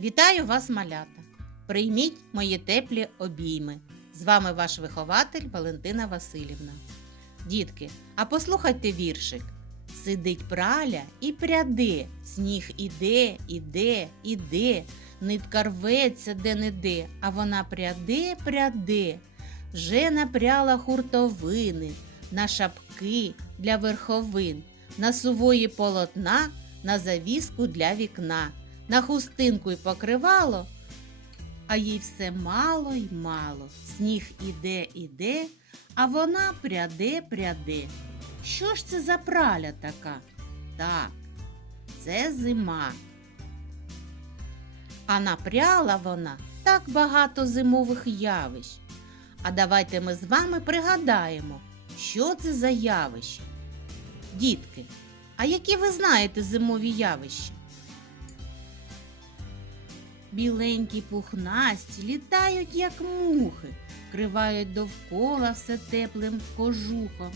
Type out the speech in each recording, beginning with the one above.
Вітаю вас, малята! Прийміть мої теплі обійми. З вами ваш вихователь Валентина Васильівна. Дітки, а послухайте віршик. Сидить праля і пряде, сніг іде, іде, іде, нитка рветься де-не-де, а вона пряде, пряде. Вже напряла хуртовини, на шапки для верховин, на сувої полотна, на завіску для вікна, на хустинку й покривало, а їй все мало й мало. Сніг іде, іде, а вона пряде, пряде. Що ж це за праля така? Так, це зима. А напряла вона так багато зимових явищ. А давайте ми з вами пригадаємо, що це за явище. Дітки, а які ви знаєте зимові явища? Біленькі пухнасті літають, як мухи, кривають довкола все теплим кожухом.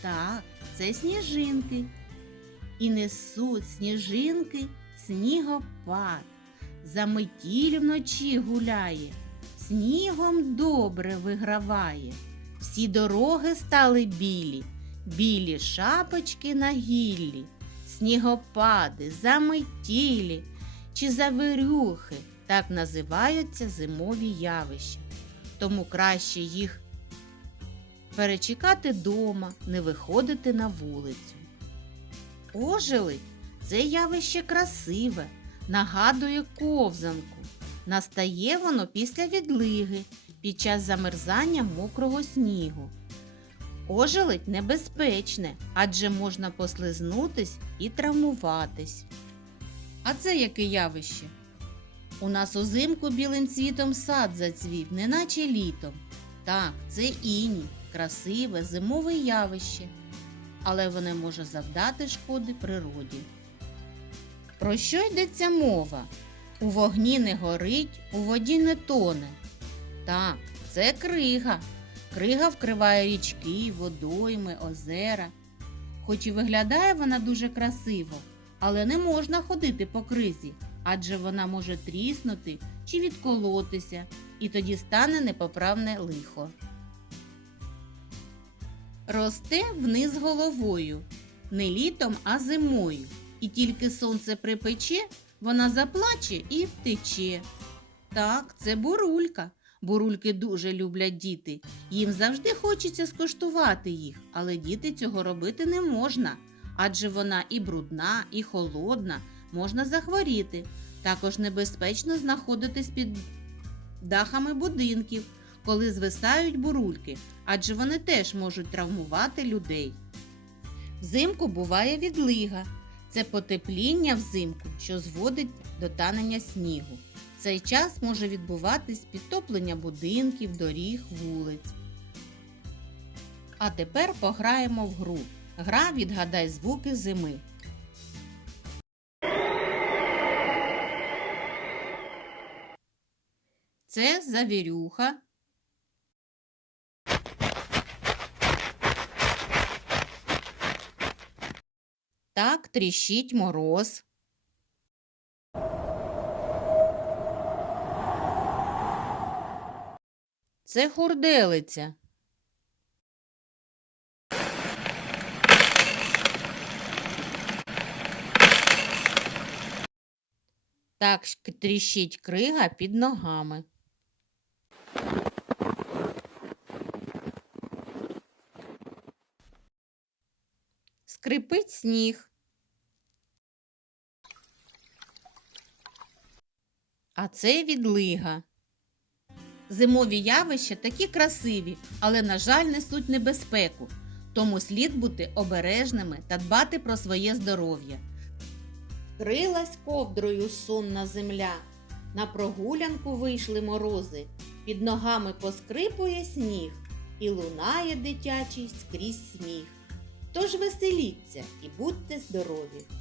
Так, це сніжинки. І несуть сніжинки снігопад. Заметіль вночі гуляє, снігом добре виграває. Всі дороги стали білі, білі шапочки на гіллі, снігопади, заметілі чи завирюхи так називаються зимові явища. Тому краще їх перечекати дома, не виходити на вулицю. Ожеледь – це явище красиве, нагадує ковзанку. Настає воно після відлиги під час замерзання мокрого снігу. Ожеледь небезпечне, адже можна послизнутись і травмуватись. А це яке явище? У нас узимку білим цвітом сад зацвів, неначе літом. Так, це іній, красиве зимове явище, але воно може завдати шкоди природі. Про що йдеться мова? У вогні не горить, у воді не тоне. Так, це крига. Крига вкриває річки, водойми, озера. Хоч і виглядає вона дуже красиво, але не можна ходити по кризі, адже вона може тріснути чи відколотися, і тоді стане непоправне лихо. Росте вниз головою, не літом, а зимою. І тільки сонце припече, вона заплаче і втече. Так, це бурулька. Бурульки дуже люблять діти. Їм завжди хочеться скуштувати їх, але діти цього робити не можна, адже вона і брудна, і холодна, можна захворіти. Також небезпечно знаходитись під дахами будинків, коли звисають бурульки, адже вони теж можуть травмувати людей. Взимку буває відлига. Це потепління взимку, що зводить до танення снігу. Цей час може відбуватись підтоплення будинків, доріг, вулиць. А тепер пограємо в гру. Гра відгадай звуки зими. Це завірюха. Так тріщить мороз. Це хурделиця. Так тріщить крига під ногами. Скрипить сніг. А це відлига. Зимові явища такі красиві, але, на жаль, несуть небезпеку. Тому слід бути обережними та дбати про своє здоров'я. Крилась ковдрою сонна земля. На прогулянку вийшли морози. Під ногами поскрипує сніг і лунає дитячий скрізь сміх. Тож веселіться і будьте здорові!